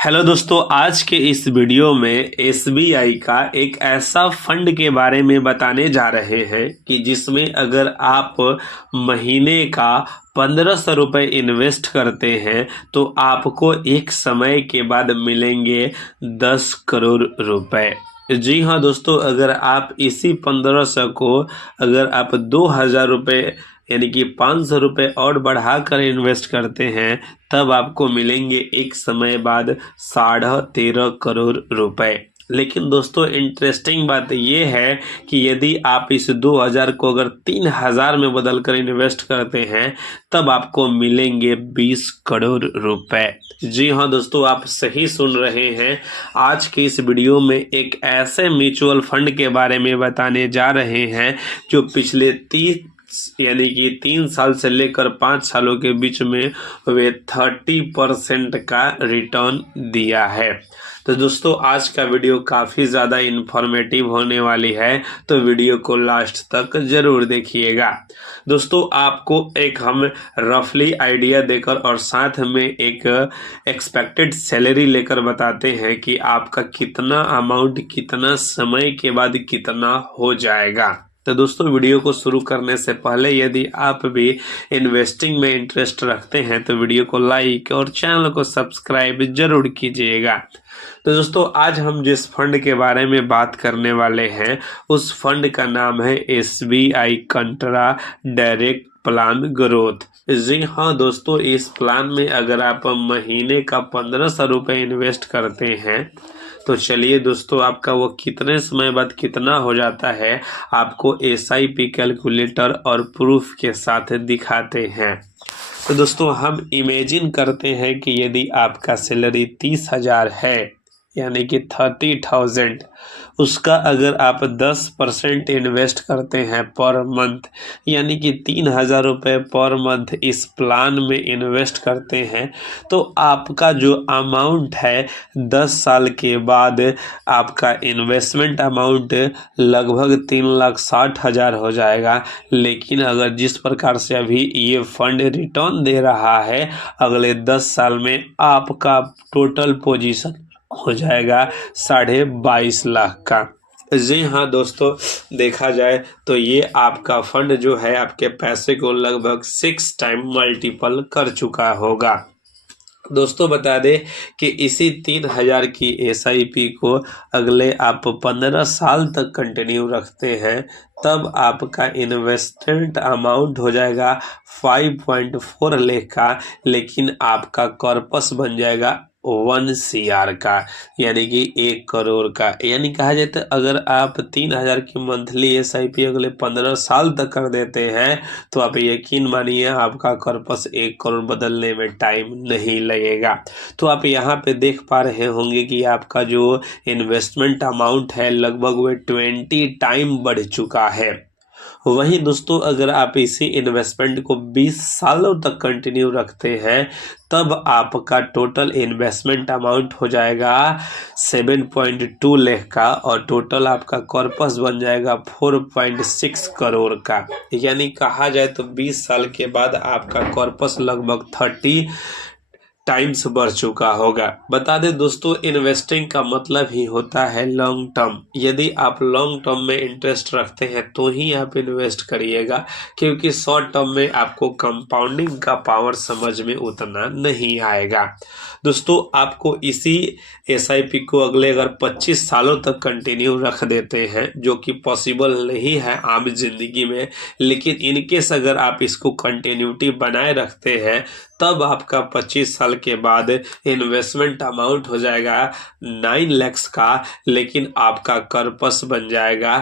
Hello दोस्तों, आज के इस वीडियो में एसबीआई का एक ऐसा फंड के बारे में बताने जा रहे हैं कि जिसमें अगर आप महीने का 1500 रुपये इन्वेस्ट करते हैं तो आपको एक समय के बाद मिलेंगे 10 करोड़ रुपए। जी हाँ दोस्तों, अगर आप इसी 1500 को अगर आप 2000 रुपये यानी कि 500 रुपये और बढ़ाकर इन्वेस्ट करते हैं तब आपको मिलेंगे एक समय बाद 13.5 करोड़ रुपए। लेकिन दोस्तों, इंटरेस्टिंग बात ये है कि यदि आप इस 2000 को अगर 3000 में बदल कर इन्वेस्ट करते हैं तब आपको मिलेंगे 20 करोड़ रुपए। जी हाँ दोस्तों, आप सही सुन रहे हैं। आज के इस वीडियो में एक ऐसे म्यूचुअल फंड के बारे में बताने जा रहे हैं जो पिछले 3 साल से लेकर 5 सालों के बीच में वे 30% का रिटर्न दिया है। तो दोस्तों, आज का वीडियो काफ़ी ज़्यादा इन्फॉर्मेटिव होने वाली है, तो वीडियो को लास्ट तक ज़रूर देखिएगा। दोस्तों, आपको एक हम रफली आइडिया देकर और साथ में एक एक्सपेक्टेड सैलरी लेकर बताते हैं कि आपका कितना अमाउंट कितना समय के बाद कितना हो जाएगा। तो दोस्तों, वीडियो को शुरू करने से पहले यदि आप भी इन्वेस्टिंग में इंटरेस्ट रखते हैं तो वीडियो को लाइक और चैनल को सब्सक्राइब जरूर कीजिएगा। तो दोस्तों, आज हम जिस फंड के बारे में बात करने वाले हैं उस फंड का नाम है एसबीआई कंट्रा डायरेक्ट प्लान ग्रोथ। जी हाँ दोस्तों, इस प्लान में अगर आप महीने का 1500 रुपये इन्वेस्ट करते हैं तो चलिए दोस्तों, आपका वो कितने समय बाद कितना हो जाता है आपको एसआईपी कैलकुलेटर और प्रूफ के साथ दिखाते हैं। तो दोस्तों, हम इमेजिन करते हैं कि यदि आपका सैलरी 30,000 है यानी कि 30,000, उसका अगर आप 10% इन्वेस्ट करते हैं पर मंथ यानी कि 3,000 रुपये पर मंथ इस प्लान में इन्वेस्ट करते हैं तो आपका जो अमाउंट है 10 साल के बाद आपका इन्वेस्टमेंट अमाउंट लगभग 3,60,000 हो जाएगा। लेकिन अगर जिस प्रकार से अभी ये फंड रिटर्न दे रहा है अगले 10 साल में आपका टोटल पोजीशन हो जाएगा 22.5 लाख का। जी हाँ दोस्तों, देखा जाए तो ये आपका फंड जो है आपके पैसे को लगभग 6 टाइम मल्टीपल कर चुका होगा। दोस्तों, बता दें कि इसी 3,000 की एसआईपी को अगले आप 15 साल तक कंटिन्यू रखते हैं तब आपका इन्वेस्टमेंट अमाउंट हो जाएगा 5.4 लाख का, लेकिन आपका कॉर्पस बन जाएगा 1 CR का यानी कि 1 करोड़ का। यानी कहा जाए तो अगर आप 3,000 की मंथली एसआईपी अगले 15 साल तक कर देते हैं तो आप यकीन मानिए आपका कॉर्पस 1 करोड़ बदलने में टाइम नहीं लगेगा। तो आप यहाँ पे देख पा रहे होंगे कि आपका जो इन्वेस्टमेंट अमाउंट है लगभग वो 20 टाइम बढ़ चुका है। वहीं दोस्तों, अगर आप इसी इन्वेस्टमेंट को 20 सालों तक कंटिन्यू रखते हैं तब आपका टोटल इन्वेस्टमेंट अमाउंट हो जाएगा 7.2 लाख का और टोटल आपका कॉर्पस बन जाएगा 4.6 करोड़ का। यानी कहा जाए तो 20 साल के बाद आपका कॉर्पस लगभग 30 टाइम्स बढ़ चुका होगा। बता दें दोस्तों, इन्वेस्टिंग का मतलब ही होता है लॉन्ग टर्म। यदि आप लॉन्ग टर्म में इंटरेस्ट रखते हैं तो ही आप इन्वेस्ट करिएगा, क्योंकि शॉर्ट टर्म में आपको कंपाउंडिंग का पावर समझ में उतना नहीं आएगा। दोस्तों, आपको इसी एसआईपी को अगले अगर 25 सालों तक कंटिन्यू रख देते हैं, जो कि पॉसिबल नहीं है आम जिंदगी में, लेकिन इनकेस अगर आप इसको कंटिन्यूटी बनाए रखते हैं तब आपका 25 साल के बाद इन्वेस्टमेंट अमाउंट हो जाएगा 9 लाख का, लेकिन आपका कॉर्पस बन जाएगा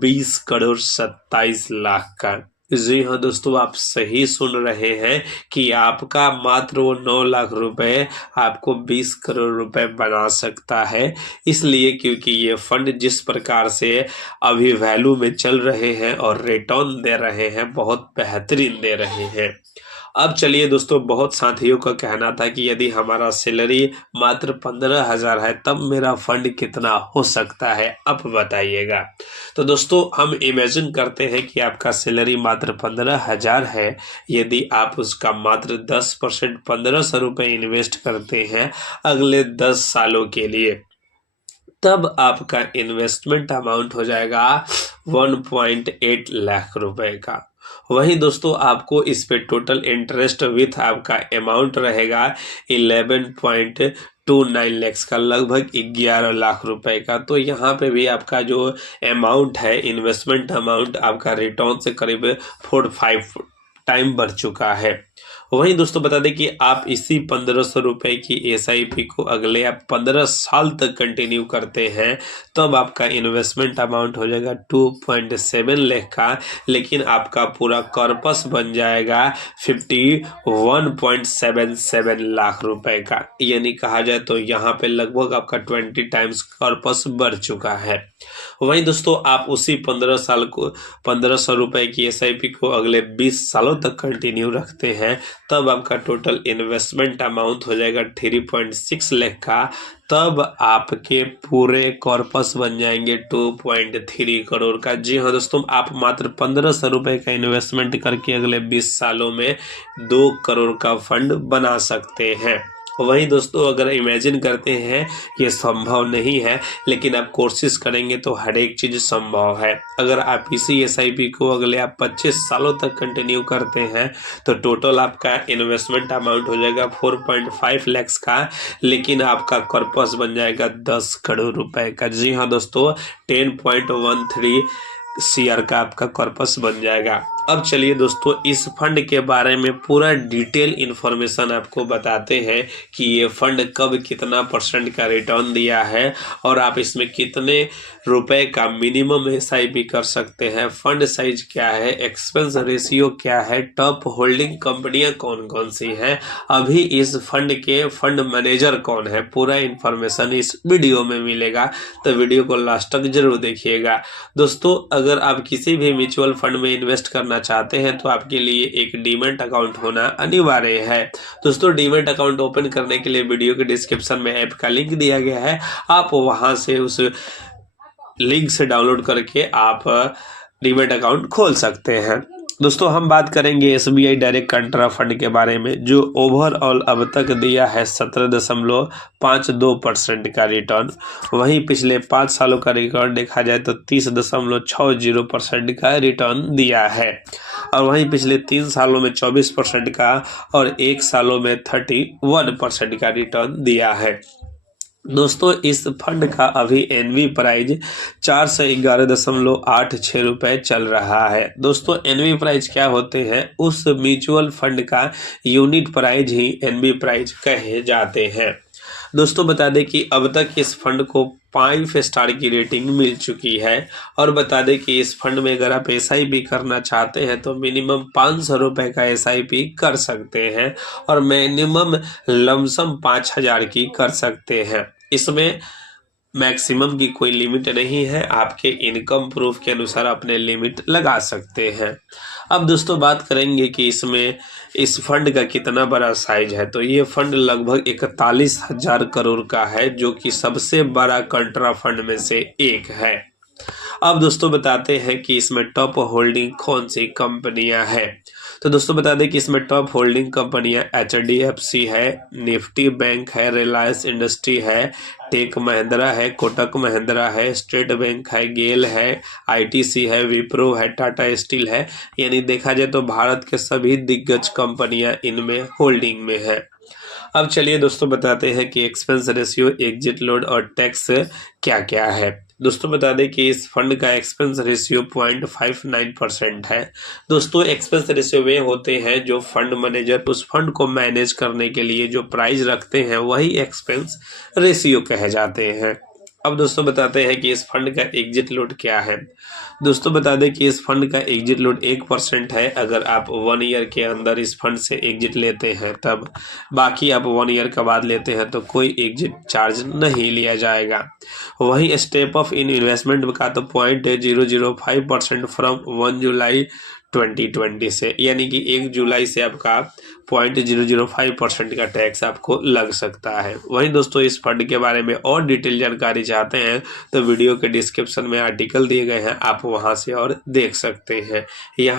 20 करोड़ 27 लाख का। जी हाँ दोस्तों, आप सही सुन रहे हैं कि आपका मात्र वो 9 लाख रुपए आपको 20 करोड़ रुपए बना सकता है। इसलिए क्योंकि ये फंड जिस प्रकार से अभी वैल्यू में चल रहे हैं और रिटर्न दे रहे हैं बहुत बेहतरीन दे रहे हैं। अब चलिए दोस्तों, बहुत साथियों का कहना था कि यदि हमारा सैलरी मात्र 15,000 है तब मेरा फंड कितना हो सकता है, अब बताइएगा। तो दोस्तों, हम इमेजिन करते हैं कि आपका सैलरी मात्र 15,000 है। यदि आप उसका मात्र 10% 1,500 रुपये इन्वेस्ट करते हैं अगले 10 सालों के लिए, तब आपका इन्वेस्टमेंट अमाउंट हो जाएगा 1.8 लाख रुपए का। वही दोस्तों, आपको इस पे टोटल इंटरेस्ट विथ आपका अमाउंट रहेगा 11.29 लैक्स का, लगभग 11 लाख रुपए का। तो यहाँ पे भी आपका जो अमाउंट है, इन्वेस्टमेंट अमाउंट, आपका रिटर्न से करीब 4-5 टाइम बढ़ चुका है। वहीं दोस्तों बता दें कि आप इसी 1,500 रुपये की SIP को अगले आप 15 साल तक कंटिन्यू करते हैं, तब आपका इन्वेस्टमेंट अमाउंट हो जाएगा 2.7 लाख का, लेकिन आपका पूरा कॉर्पस बन जाएगा 51.77 लाख रुपए का। यानी कहा जाए तो यहाँ पे लगभग आपका 20 टाइम्स कॉर्पस बढ़ चुका है। वहीं दोस्तों, आप उसी 1,500 रुपए की SIP को अगले 20 सालों तक कंटिन्यू रखते हैं, तब आपका टोटल इन्वेस्टमेंट अमाउंट हो जाएगा 3.6 लाख का। तब आपके पूरे कॉर्पस बन जाएंगे 2.3 करोड़ का। जी हाँ दोस्तों, आप मात्र 1,500 रुपये का इन्वेस्टमेंट करके अगले 20 सालों में 2 करोड़ का फंड बना सकते हैं। वहीं दोस्तों, अगर इमेजिन करते हैं ये संभव नहीं है, लेकिन आप कोशिश करेंगे तो हर एक चीज़ संभव है। अगर आप इसी SIP को अगले आप 25 सालों तक कंटिन्यू करते हैं तो टोटल आपका इन्वेस्टमेंट अमाउंट हो जाएगा 4.5 लाख का, लेकिन आपका कॉर्पस बन जाएगा 10 करोड़ रुपए का। जी हाँ दोस्तों, 10.13 CR का आपका कॉर्पस बन जाएगा। अब चलिए दोस्तों, इस फंड के बारे में पूरा डिटेल इन्फॉर्मेशन आपको बताते हैं कि ये फंड कब कितना % का रिटर्न दिया है और आप इसमें कितने रुपए का मिनिमम SIP कर सकते हैं, फंड साइज क्या है, एक्सपेंस रेशियो क्या है, टॉप होल्डिंग कंपनियां कौन कौन सी हैं, अभी इस फंड के फंड मैनेजर कौन है, पूरा इन्फॉर्मेशन इस वीडियो में मिलेगा। तो वीडियो को लास्ट तक जरूर देखिएगा। दोस्तों, अगर आप किसी भी म्यूचुअल फंड में इन्वेस्ट करना चाहते हैं तो आपके लिए एक डीमैट अकाउंट होना अनिवार्य है। दोस्तों, डीमैट अकाउंट ओपन करने के लिए वीडियो के डिस्क्रिप्शन में ऐप का लिंक दिया गया है, आप वहां से उस लिंक से डाउनलोड करके आप डीमैट अकाउंट खोल सकते हैं। दोस्तों, हम बात करेंगे SBI डायरेक्ट कंट्रा फंड के बारे में, जो ओवरऑल अब तक दिया है 17.52% का रिटर्न। वहीं पिछले 5 सालों का रिकॉर्ड देखा जाए तो 30.60% का रिटर्न दिया है, और वहीं पिछले 3 सालों में 24% का और 1 सालों में 31% का रिटर्न दिया है। दोस्तों, इस फंड का अभी NV प्राइज 411.86 रुपये चल रहा है। दोस्तों, NV प्राइज क्या होते हैं? उस म्यूचुअल फंड का यूनिट प्राइज ही NV प्राइज कहे जाते हैं। दोस्तों, बता दें कि अब तक इस फंड को 5 स्टार की रेटिंग मिल चुकी है, और बता दें कि इस फंड में अगर आप SIP करना चाहते हैं तो मिनिमम 500 रुपये का SIP कर सकते हैं और मिनिमम लमसम 5,000 की कर सकते हैं। इसमें मैक्सिमम की कोई लिमिट नहीं है, आपके इनकम प्रूफ के अनुसार अपने लिमिट लगा सकते हैं। अब दोस्तों, बात करेंगे कि इसमें इस फंड का कितना बड़ा साइज है। तो ये फंड लगभग 41,000 करोड़ का है, जो कि सबसे बड़ा कंट्रा फंड में से एक है। अब दोस्तों, बताते हैं कि इसमें टॉप होल्डिंग कौन सी कंपनियां हैं। तो दोस्तों, बता दें कि इसमें टॉप होल्डिंग कंपनियां HDFC है, निफ्टी बैंक है, रिलायंस इंडस्ट्री है, टेक महिंद्रा है, कोटक महिंद्रा है, स्टेट बैंक है, गेल है, ITC है, विप्रो है, टाटा स्टील है। यानी देखा जाए तो भारत के सभी दिग्गज कंपनियां इनमें होल्डिंग में है। अब चलिए दोस्तों, बताते हैं कि एक्सपेंस रेशियो, एग्जिट लोड और टैक्स क्या क्या है। दोस्तों, बता दें कि इस फंड का एक्सपेंस रेशियो 0.59% है। दोस्तों, एक्सपेंस रेशियो वे होते हैं जो फंड मैनेजर उस फंड को मैनेज करने के लिए जो प्राइस रखते हैं, वही एक्सपेंस रेशियो कहे जाते हैं। अब दोस्तों, बताते हैं कि इस फंड का एग्जिट लोड क्या है। दोस्तों, बता दें कि इस फंड का एग्जिट लोड 1% है। अगर आप 1 ईयर के अंदर इस फंड से एग्जिट लेते हैं तब, बाकी आप 1 ईयर के बाद लेते हैं तो कोई एग्जिट चार्ज नहीं लिया जाएगा। वहीं स्टेप ऑफ इन इन्वेस्टमेंट का तो 0.005% फ्रॉम 1 जुलाई 2020 से, यानी कि 1 जुलाई से आपका 0.005% का टैक्स आपको लग सकता है। वहीं दोस्तों इस फंड के बारे में और डिटेल जानकारी चाहते हैं तो वीडियो के डिस्क्रिप्शन में आर्टिकल दिए गए हैं, आप वहां से और देख सकते हैं। यहाँ